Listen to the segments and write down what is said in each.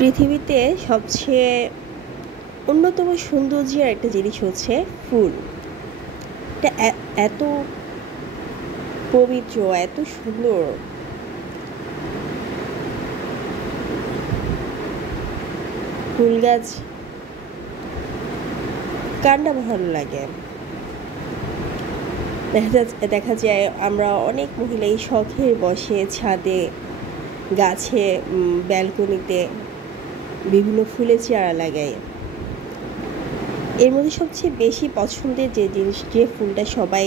পৃথিবীতে সবচেয়ে অন্যতম সৌন্দর্যের একটা জিনিস হচ্ছে ফুল। এটা এত পবিত্র, এত সুন্দর। ফুল গাছ কার না ভালো লাগে। দেখা যায় আমরা অনেক মহিলাই শখের বসে ছাদে, গাছে, ব্যালকনিতে বিভিন্ন ফুলের চারা লাগাই। এর মধ্যে সবচেয়ে বেশি পছন্দের যে ফুলটা সবাই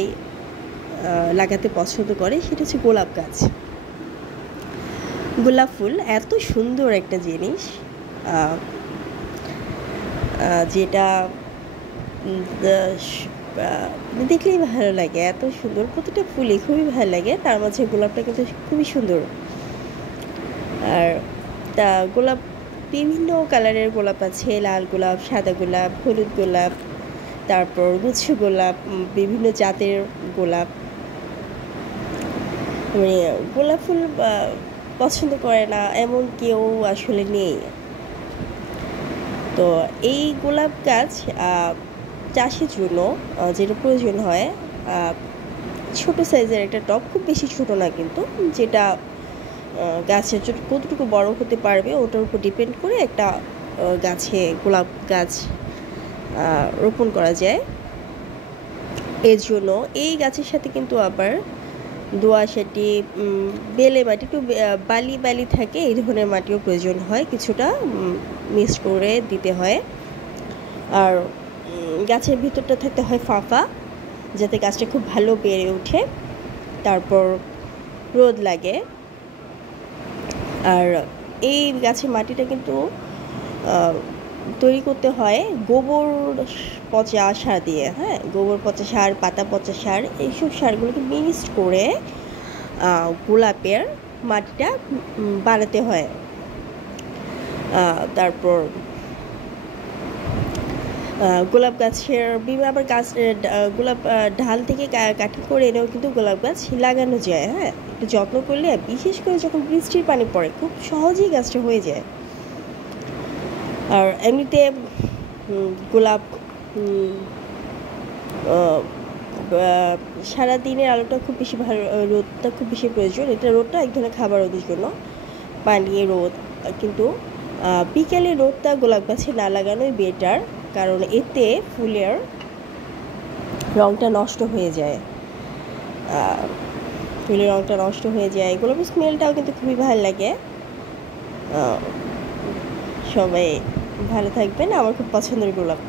লাগাতে পছন্দ করে সেটা হচ্ছে গোলাপ গাছ। গোলাপ ফুল এত সুন্দর একটা জিনিস, যেটা দেখলেই ভালো লাগে। এত সুন্দর, প্রতিটা ফুলই খুবই ভালো লাগে। তার মাঝে গোলাপটা কিন্তু খুবই সুন্দর। আর গোলাপ বিভিন্ন কালারের গোলাপ আছে, লাল গোলাপ, সাদা গোলাপ, হলুদ গোলাপ, তারপর গুচ্ছ গোলাপ, বিভিন্ন জাতের গোলাপ। মানে গোলাপ ফুল পছন্দ করে না এমন কেউ আসলে নেই। তো এই গোলাপ গাছ চাষের জন্য যেটা প্রয়োজন হয়, ছোট সাইজের একটা টব, খুব বেশি ছোট না কিন্তু, যেটা গাছের কতটুকু বড় হতে পারবে ওটার উপর ডিপেন্ড করে একটা গাছে গোলাপ গাছ রোপণ করা যায়। এর জন্য এই গাছের সাথে কিন্তু আবার দোআঁশমাটি, বেলে মাটি, একটু বালি থাকে, এই ধরনের মাটিও প্রয়োজন হয়, কিছুটা মিক্স করে দিতে হয়। আর গাছের ভিতরটা থাকতে হয় ফাঁপা, যাতে গাছটা খুব ভালো বেড়ে ওঠে। তারপর রোদ লাগে। আর এই গাছের মাটিটা কিন্তু তৈরি করতে হয় গোবর পচা সার দিয়ে। গোবর পচা সার, পাতা পচা সার, এইসব সারগুলোকে মিক্সড করে গোলাপের মাটিটা বানাতে হয়। তারপর গোলাপ গাছের আবার গোলাপ ঢাল থেকে কাটি করে এনেও কিন্তু গোলাপ গাছ লাগানো যায়। একটু যত্ন করলে, বিশেষ করে যখন বৃষ্টির পানি পড়ে, খুব সহজেই গাছটা হয়ে যায়। আর এমনিতে গোলাপ সারাদিনের আলোটা খুব বেশি ভালো, রোদটা খুব বেশি প্রয়োজন। এটা রোদটা এক ধরনের খাবার ওদের জন্য, পানি, রোদ। কিন্তু বিকেলে রোদটা গোলাপ গাছে না লাগানোই বেটার, কারণ এতে ফুলের রঙটা নষ্ট হয়ে যায়। গোলাপের স্মেলটাও কিন্তু খুবই ভালো লাগে। সবাই ভালো থাকবেন। আমার খুব পছন্দের গোলাপ।